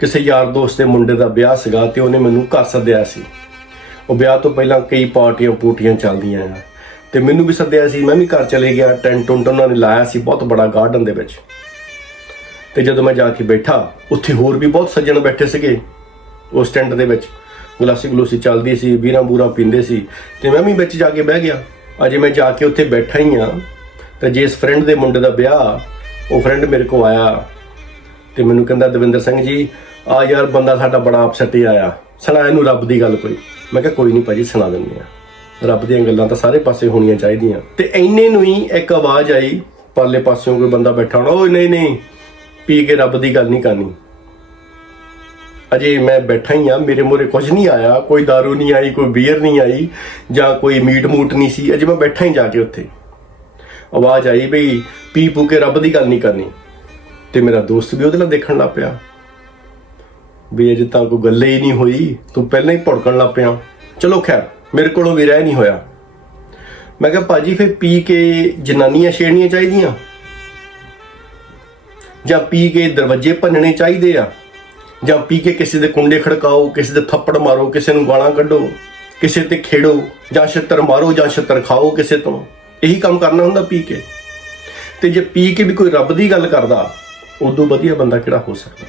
ਕਿਸੇ ਯਾਰ ਦੋਸਤ ਦੇ ਮੁੰਡੇ ਦਾ ਵਿਆਹ ਸੀਗਾ ਤੇ ਉਹਨੇ ਮੈਨੂੰ ਘਰ ਸੱਦਿਆ ਸੀ। ਉਹ ਵਿਆਹ ਤੋਂ ਪਹਿਲਾਂ ਕਈ ਪਾਰਟੀਆਂ ਪੂਟੀਆਂ ਚੱਲਦੀਆਂ ਆ ਤੇ ਮੈਨੂੰ ਵੀ ਸੱਦਿਆ ਸੀ। ਮੈਂ ਵੀ ਘਰ ਚਲੇ ਗਿਆ, ਟੈਂਟ ਟੁੰਟ ਉਹਨਾਂ ਨੇ ਲਾਇਆ ਸੀ ਬਹੁਤ ਬੜਾ ਗਾਰਡਨ ਦੇ ਵਿੱਚ। ਤੇ ਜਦੋਂ ਮੈਂ ਜਾ ਕੇ ਬੈਠਾ, ਉੱਥੇ ਹੋਰ ਵੀ ਬਹੁਤ ਸੱਜਣ ਬੈਠੇ ਸੀਗੇ ਉਸ ਟੈਂਟ ਦੇ ਵਿੱਚ। ਗਲਾਸੀ ਗਲੂਸੀ ਚੱਲਦੀ ਸੀ ਵੀਰਾਂ ਬੂਰਾ ਪੀਂਦੇ ਸੀ ਤੇ ਮੈਂ ਵੀ ਵਿੱਚ ਜਾ ਕੇ ਬਹਿ ਗਿਆ। ਅਜੇ ਮੈਂ ਜਾ ਕੇ ਉੱਥੇ ਬੈਠਾ ਹੀ ਆ ਤੇ ਜਿਸ ਫਰੈਂਡ ਦੇ ਮੁੰਡੇ ਦਾ ਵਿਆਹ, ਉਹ ਫਰੈਂਡ ਮੇਰੇ ਕੋਲ ਆਇਆ ਤੇ ਮੈਨੂੰ ਕਹਿੰਦਾ, ਦਵਿੰਦਰ ਸਿੰਘ ਜੀ ਆ ਯਾਰ ਬੰਦਾ ਸਾਡਾ ਬੜਾ ਅਪਸੈਟ ਹੀ ਆਇਆ। ਸੁਣਾ ਇਹਨੂੰ ਰੱਬ ਦੀ ਗੱਲ ਕੋਈ। ਮੈਂ ਕਿਹਾ, ਕੋਈ ਨਹੀਂ ਭਾਜੀ, ਸੁਣਾ ਦਿੰਦੇ ਆ ਰੱਬ ਦੀਆਂ ਗੱਲਾਂ ਤਾਂ ਸਾਰੇ ਪਾਸੇ ਹੋਣੀਆਂ ਚਾਹੀਦੀਆਂ। ਤੇ ਐਨੇ ਨੂੰ ਹੀ ਇੱਕ ਆਵਾਜ਼ ਆਈ, ਪਰਲੇ ਪਾਸਿਓਂ ਕੋਈ ਬੰਦਾ ਬੈਠਾ ਹੋਣਾ, ਓਏ, ਨਹੀਂ ਨਹੀਂ, ਪੀ ਕੇ ਰੱਬ ਦੀ ਗੱਲ ਨਹੀਂ ਕਰਨੀ। ਅਜੇ ਮੈਂ ਬੈਠਾ ਹੀ ਆ ਮੇਰੇ ਮੂਹਰੇ ਕੁਝ ਨਹੀਂ ਆਇਆ, ਕੋਈ दारू ਨਹੀਂ ਆਈ, ਕੋਈ ਬੀਅਰ ਨਹੀਂ ਆਈ, ਜਾਂ ਕੋਈ ਮੀਟ ਮੂਟ ਨਹੀਂ ਸੀ। ਅਜੇ ਮੈਂ ਬੈਠਾ ਹੀ ਜਾ ਕੇ ਉੱਥੇ। ਆਵਾਜ਼ ਆਈ ਬਈ ਪੀ ਪੂ ਕੇ ਰੱਬ ਦੀ ਗੱਲ ਨਹੀਂ ਕਰਨੀ। ਤੇ ਮੇਰਾ ਦੋਸਤ ਵੀ ਉਹਦੇ ਨਾਲ ਦੇਖਣ ਲੱਗ ਪਿਆ। ਵੀ ਅਜੇ ਤਾਂ ਕੋਈ ਗੱਲ ਹੀ ਨਹੀਂ ਹੋਈ, ਤੂੰ ਪਹਿਲਾਂ ਹੀ ਭੜਕਣ ਲੱਗ ਪਿਆ। ਚਲੋ ਖੈਰ, ਮੇਰੇ ਕੋਲੋਂ ਵੀ ਰਹਿ ਨਹੀਂ ਹੋਇਆ। ਮੈਂ ਕਿਹਾ, ਭਾਜੀ, ਫਿਰ ਪੀ ਕੇ ਜਨਾਨੀਆਂ ਛੇੜਨੀਆਂ ਚਾਹੀਦੀਆਂ? ਜਾਂ ਪੀ ਕੇ ਦਰਵਾਜ਼ੇ ਭੰਨਣੇ ਚਾਹੀਦੇ ਆ? ਜਾਂ ਪੀ ਕੇ ਕਿਸੇ ਦੇ ਕੁੰਡੇ ਖੜਕਾਓ, ਕਿਸੇ ਦੇ ਥੱਪੜ ਮਾਰੋ, ਕਿਸੇ ਨੂੰ ਗਾਲਾਂ ਕੱਢੋ, ਕਿਸੇ ਤੇ ਖੇੜੋ ਜਾਂ ਛੱਤਰ ਮਾਰੋ, ਜਾਂ ਛੱਤਰ ਖਾਓ ਕਿਸੇ ਤੋਂ? ਇਹੀ ਕੰਮ ਕਰਨਾ ਹੁੰਦਾ ਪੀ ਕੇ। ਤੇ ਜੇ ਪੀ ਕੇ ਵੀ ਕੋਈ ਰੱਬ ਦੀ ਗੱਲ ਕਰਦਾ ਉਦੋਂ ਵਧੀਆ ਬੰਦਾ ਕਿਹੜਾ ਹੋ ਸਕਦਾ?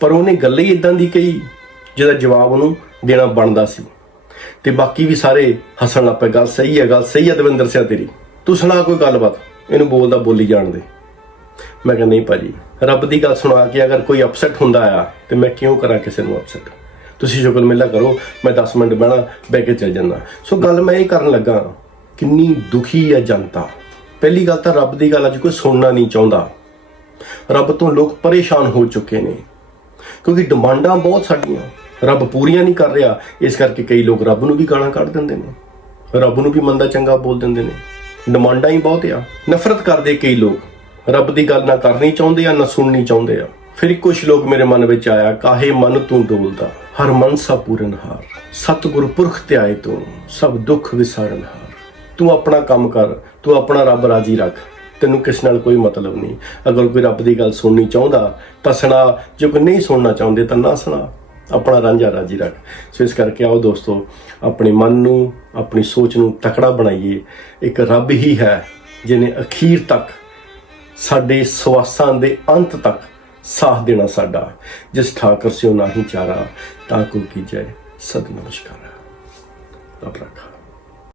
ਪਰ ਉਹਨੇ ਗੱਲ ਹੀ ਇਦਾਂ ਦੀ ਕਹੀ, ਜਿਹਦਾ ਜਵਾਬ ਉਹਨੂੰ ਦੇਣਾ ਬਣਦਾ ਸੀ। ਤੇ ਬਾਕੀ ਵੀ ਸਾਰੇ ਹੱਸਣ ਲੱਗ ਪਏ, ਗੱਲ ਸਹੀ ਹੈ, ਗੱਲ ਸਹੀ ਹੈ ਦਵਿੰਦਰ ਸਿੰਘ ਤੇਰੀ। ਤੂੰ ਸੁਣਾ ਕੋਈ ਗੱਲਬਾਤ? ਇਹਨੂੰ ਬੋਲਦਾ ਬੋਲੀ ਜਾਣ ਦੇ। ਮੈਂ ਕਿਹਾ, ਨਹੀਂ ਭਾਜੀ, ਰੱਬ ਦੀ ਗੱਲ ਸੁਣਾ ਕੇ ਅਗਰ ਕੋਈ ਅਪਸੈਟ ਹੁੰਦਾ ਆ, ਤੇ ਮੈਂ ਕਿਉਂ ਕਰਾਂ ਕਿਸੇ ਨੂੰ ਅਪਸੈਟ ਤੁਸੀਂ ਸ਼ੁਕਰ ਮੇਲਾ ਕਰੋ, ਮੈਂ 10 ਮਿੰਟ ਬਹਿਣਾ, ਬਹਿ ਕੇ ਚੱਲ ਜਾਂਦਾ। ਸੋ ਗੱਲ ਮੈਂ ਇਹ ਕਰਨ ਲੱਗਾ, ਕਿੰਨੀ ਦੁਖੀ ਹੈ ਜਨਤਾ। ਪਹਿਲੀ ਗੱਲ ਤਾਂ ਰੱਬ ਦੀ ਗੱਲ ਅੱਜ ਕੋਈ ਸੁਣਨਾ ਨਹੀਂ ਚਾਹੁੰਦਾ। ਰੱਬ ਤੋਂ ਲੋਕ ਪਰੇਸ਼ਾਨ ਹੋ ਚੁੱਕੇ ਨੇ। ਕਿਉਂਕਿ ਡਿਮਾਂਡਾਂ ਬਹੁਤ ਸਾਡੀਆਂ। ਰੱਬ ਪੂਰੀਆਂ ਨਹੀਂ ਕਰ ਰਿਹਾ। ਇਸ ਕਰਕੇ ਕਈ ਲੋਕ ਰੱਬ ਨੂੰ ਵੀ ਗਾਲਾਂ ਕੱਢ ਦਿੰਦੇ ਨੇ। ਰੱਬ ਨੂੰ ਵੀ ਮੰਦਾ ਚੰਗਾ ਬੋਲ ਦਿੰਦੇ ਨੇ। ਡਿਮਾਂਡਾਂ ਹੀ ਬਹੁਤ ਆ। ਨਫ਼ਰਤ ਕਰਦੇ ਕਈ ਲੋਕ। ਰੱਬ ਦੀ ਗੱਲ ਨਾ ਕਰਨੀ ਚਾਹੁੰਦੇ ਆ, ਨਾ ਸੁਣਨੀ ਚਾਹੁੰਦੇ ਆ। ਫਿਰ ਕੁਝ ਲੋਕ ਮੇਰੇ ਮਨ ਵਿੱਚ ਆਇਆ, ਕਾਹੇ ਮਨ ਤੂੰ ਡੋਲਦਾ? ਹਰ ਮਨ ਸਾ ਪੂਰਨ ਹਾਰ। ਸਤਿਗੁਰ ਪੁਰਖ ਤੇ ਆਏ ਤੂੰ ਸਭ ਦੁੱਖ ਵਿਸਾਰਨ ਹਾਰ। ਤੂੰ ਆਪਣਾ ਕੰਮ ਕਰ। ਤੂੰ ਆਪਣਾ ਰੱਬ ਰਾਜੀ ਰੱਖ। ਤੈਨੂੰ ਕਿਸ ਨਾਲ ਕੋਈ ਮਤਲਬ ਨਹੀਂ। ਅਗਰ ਕੋਈ ਰੱਬ ਦੀ ਗੱਲ ਸੁਣਨੀ ਚਾਹੁੰਦਾ, ਤਾਂ ਸੁਣਾ। ਜੇ ਕੋਈ ਨਹੀਂ ਸੁਣਨਾ ਚਾਹੁੰਦੇ, ਤਾਂ ਨਾ ਸੁਣਾ। ਆਪਣਾ ਰਾਂਝਾ ਰਾਜੀ ਰੱਖ। ਸੋ ਇਸ ਕਰਕੇ ਆਓ ਦੋਸਤੋ, ਆਪਣੇ ਮਨ ਨੂੰ, ਆਪਣੀ ਸੋਚ ਨੂੰ ਤਕੜਾ ਬਣਾਈਏ। ਇੱਕ ਰੱਬ ਹੀ ਹੈ ਜਿਨੇ ਅਖੀਰ ਤੱਕ ਸਾਡੇ ਸਵਾਸਾਂ ਦੇ ਅੰਤ ਤੱਕ ਸਾਥ ਦੇਣਾ ਸਾਡਾ। ਜਿਸ ਠਾਕਰ ਸਿਓ ਨਾਹੀ ਚਾਰਾ, ਤਾਂ ਕੋ ਕੀਜੈ। ਸਦ ਨਮਸਕਾਰ। ਰੱਬ ਰੱਖਾ।